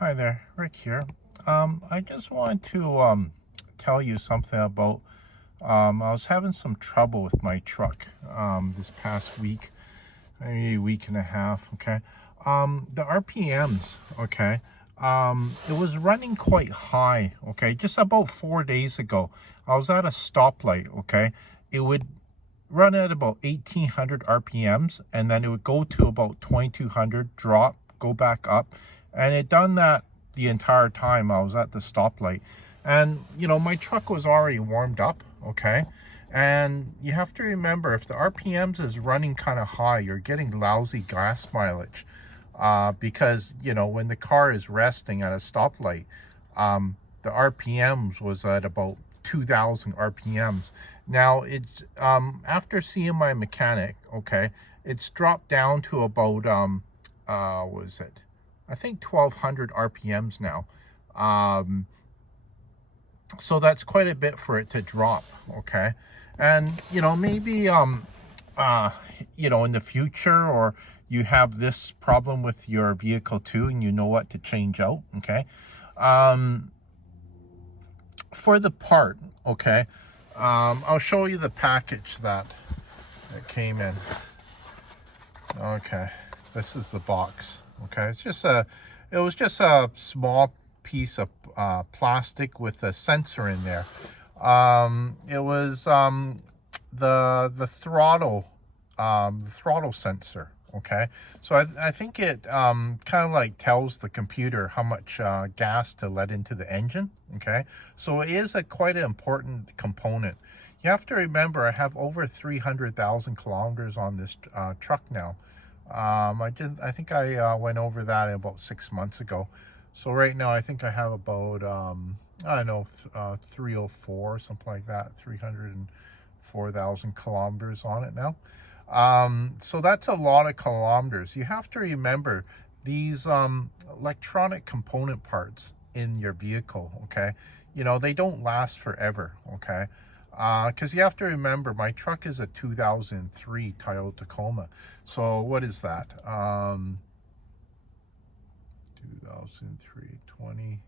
Hi there, Rick here. I just wanted to tell you something about I was having some trouble with my truck this past week, maybe a week and a half, okay? The RPMs, okay? It was running quite high, okay? Just about 4 days ago, I was at a stoplight, okay? It would run at about 1800 RPMs, and then it would go to about 2200, drop, go back up, and it done that the entire time I was at the stoplight. And my truck was already warmed up, okay? And you have to remember, if the RPMs is running kind of high, you're getting lousy gas mileage, because when the car is resting at a stoplight, the RPMs was at about 2000 RPMs. Now it's after seeing my mechanic, okay, it's dropped down to about what is it, I think 1200 RPMs now. So that's quite a bit for it to drop, okay? And maybe in the future, or you have this problem with your vehicle too, and you know what to change out, okay? For the part, okay, I'll show you the package that it came in. Okay, this is the box. Okay, it was just a small piece of plastic with a sensor in there. It was the throttle sensor. Okay, so I think it kind of like tells the computer how much gas to let into the engine. Okay, so it is quite an important component. You have to remember, I have over 300,000 kilometers on this truck now. I think I went over that about 6 months ago. So right now I think I have about I don't know, 304, something like that, 304,000 kilometers on it now. So that's a lot of kilometers. You have to remember these electronic component parts in your vehicle, okay? They don't last forever, okay? Because you have to remember, my truck is a 2003 Toyota Tacoma. So what is that? 2003, 20.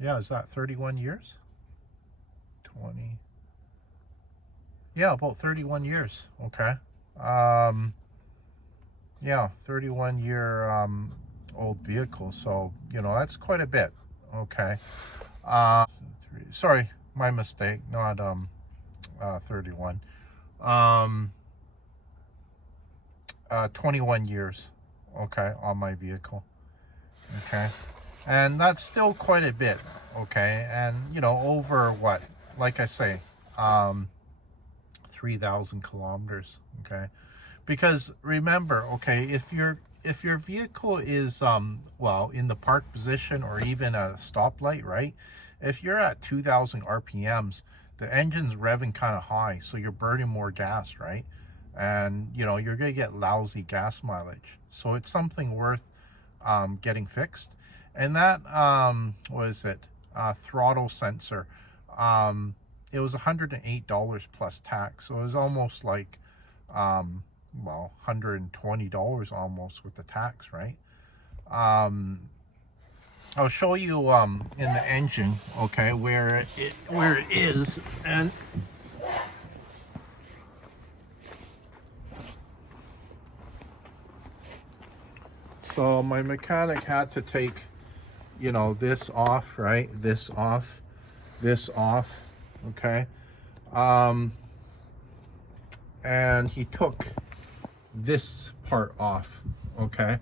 Yeah, is that 31 years? 20. Yeah, about 31 years, okay? Yeah, 31 year old vehicle, so that's quite a bit, okay? Sorry, my mistake, not 31. 21 years, okay, on my vehicle, okay? And that's still quite a bit, okay? And over what, like I say, 3,000 kilometers, okay? Because remember, okay, if your vehicle is well, in the park position or even at a stoplight, right? If you're at 2000 RPMs, the engine's revving kind of high, so you're burning more gas, right? And you're gonna get lousy gas mileage. So it's something worth getting fixed. And that what is it? Throttle sensor. It was $108 plus tax, so it was almost like well, $120 almost with the tax, right? I'll show you in the engine, okay, where it is. And so my mechanic had to take this off, right? This off, okay? And he took this part off, okay?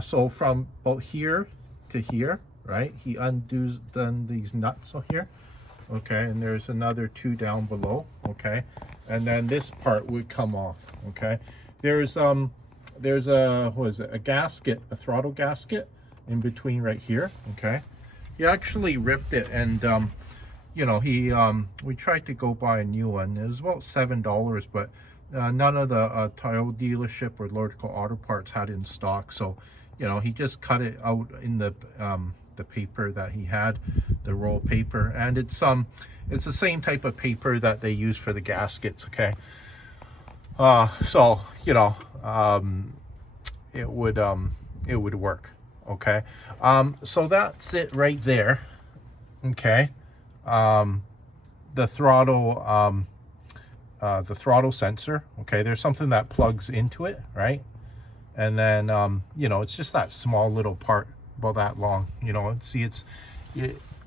So from about here to here, right? He done these nuts here, okay? And there's another two down below, okay? And then this part would come off, okay? There's a, what is it? A gasket, a throttle gasket in between right here, okay? He actually ripped it, and we tried to go buy a new one. It was about $7, but none of the Toyota dealership or Lordco Auto Parts had it in stock. So he just cut it out in the paper that he had, the roll paper, and it's the same type of paper that they use for the gaskets, okay? So it would work. Okay. So that's it right there. Okay. Um, the throttle sensor. Okay, there's something that plugs into it, right? And then it's just that small little part, about that long. See,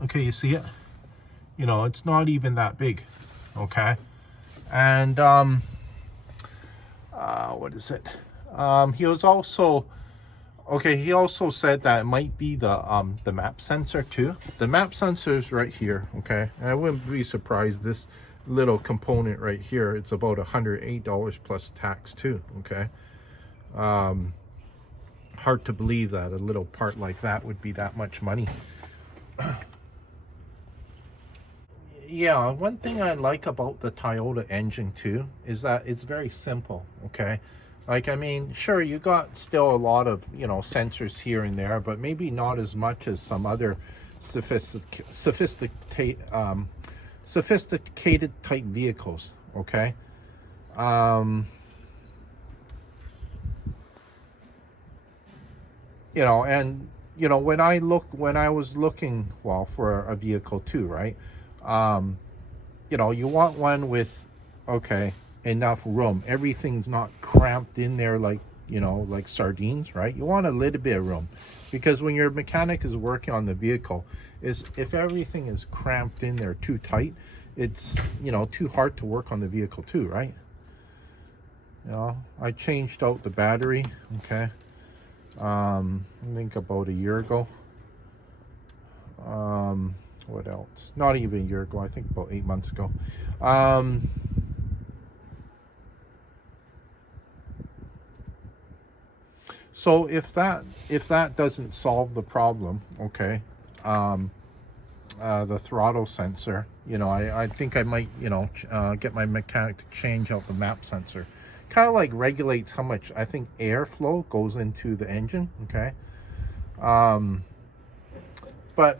okay, you see it? It's not even that big. Okay. And what is it? He was also okay. He also said that it might be the map sensor too. The map sensor is right here. Okay, and I wouldn't be surprised. This little component right here, it's about $108 plus tax too. Okay. Hard to believe that a little part like that would be that much money. Yeah, one thing I like about the Toyota engine too is that it's very simple. Okay, like, I mean, sure, you got still a lot of sensors here and there, but maybe not as much as some other sophisticated type vehicles. Okay. um and when I was looking, well, for a vehicle too, right? um you want one with, okay, enough room. Everything's not cramped in there like, like sardines, right? You want a little bit of room, because when your mechanic is working on the vehicle, is if everything is cramped in there too tight, it's too hard to work on the vehicle too, right? I changed out the battery. Okay. I think about a year ago. What else? Not even a year ago. I think about 8 months ago. So if that doesn't solve the problem, okay, the throttle sensor, I think I might, get my mechanic to change out the map sensor. Kind of like regulates how much, I think, airflow goes into the engine. Okay. But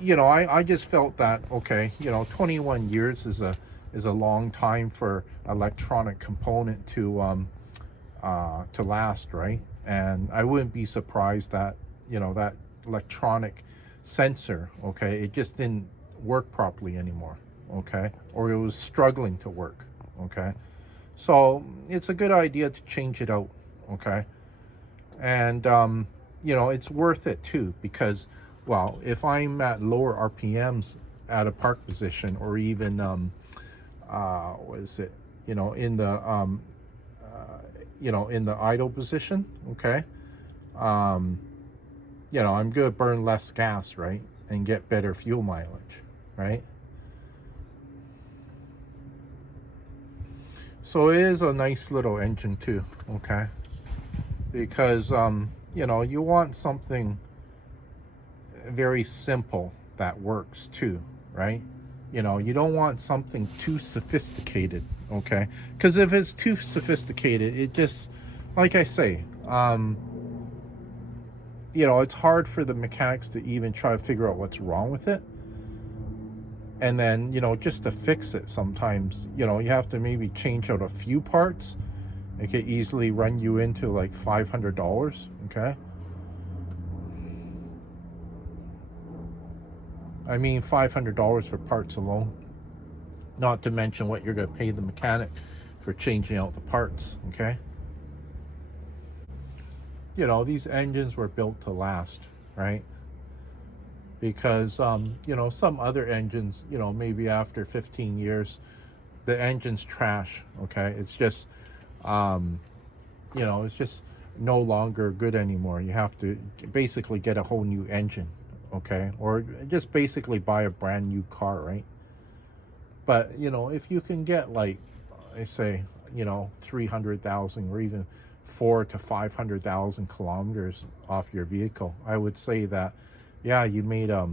I just felt that, okay, 21 years is a long time for electronic component to last, right? And I wouldn't be surprised that that electronic sensor, okay, it just didn't work properly anymore. Okay, or it was struggling to work. Okay, so it's a good idea to change it out. Okay. And it's worth it too, because, well, if I'm at lower RPMs at a park position, or even what is it, in the in the idle position, okay, I'm gonna burn less gas, right, and get better fuel mileage, right? So it is a nice little engine too. Okay, because you want something very simple that works too, right? You don't want something too sophisticated. Okay, because if it's too sophisticated, it just, like I say, it's hard for the mechanics to even try to figure out what's wrong with it. And then just to fix it, sometimes you have to maybe change out a few parts. It could easily run you into like $500. Okay, I mean, $500 for parts alone, not to mention what you're going to pay the mechanic for changing out the parts. Okay, these engines were built to last, right? Because some other engines, maybe after 15 years, the engine's trash. Okay, it's just it's just no longer good anymore. You have to basically get a whole new engine. Okay, or just basically buy a brand new car, right? But if you can get, like, I say, 300,000 or even 400,000 to 500,000 kilometers off your vehicle, I would say that, yeah, you made a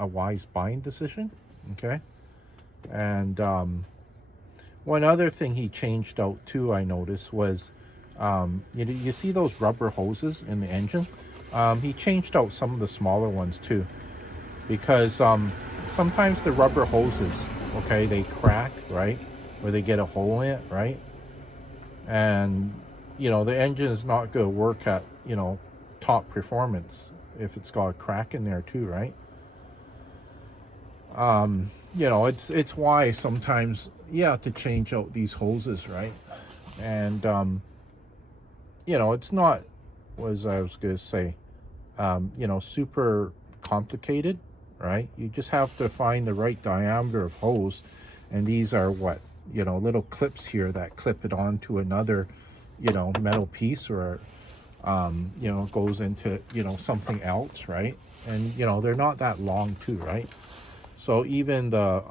wise buying decision. Okay. And one other thing he changed out too, I noticed, was you see those rubber hoses in the engine. He changed out some of the smaller ones too, because sometimes the rubber hoses, okay, they crack, right, or they get a hole in it, right? and the engine is not going to work at top performance if it's got a crack in there too, right? It's why sometimes you have to change out these hoses, right? And it's not, was I was going to say, super complicated, right? You just have to find the right diameter of hose, and these are what, little clips here that clip it onto another, metal piece, or goes into, something else, right? And, they're not that long too, right? So even the,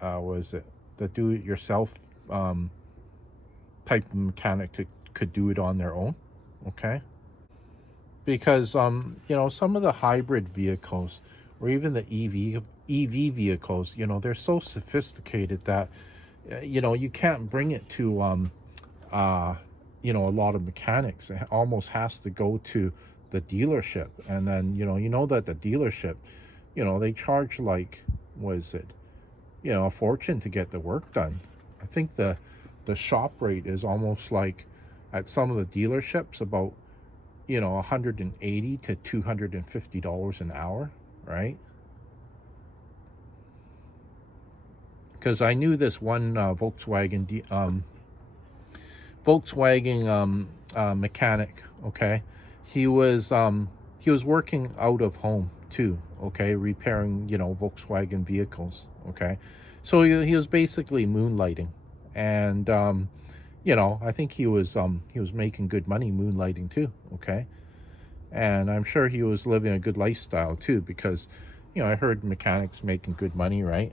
what is it? The do-it-yourself type of mechanic could do it on their own, okay? Because, some of the hybrid vehicles, or even the EV vehicles, they're so sophisticated that, you can't bring it to, a lot of mechanics. It almost has to go to the dealership. And then, that the dealership, they charge like, what is it? A fortune to get the work done. I think the shop rate is almost like, at some of the dealerships, about, $180 to $250 an hour, right? Because I knew this one Volkswagen mechanic. Okay, he was working out of home too. Okay, repairing Volkswagen vehicles. Okay, so he was basically moonlighting, and I think he was making good money moonlighting too. Okay, and I'm sure he was living a good lifestyle too, because I heard mechanics making good money, right?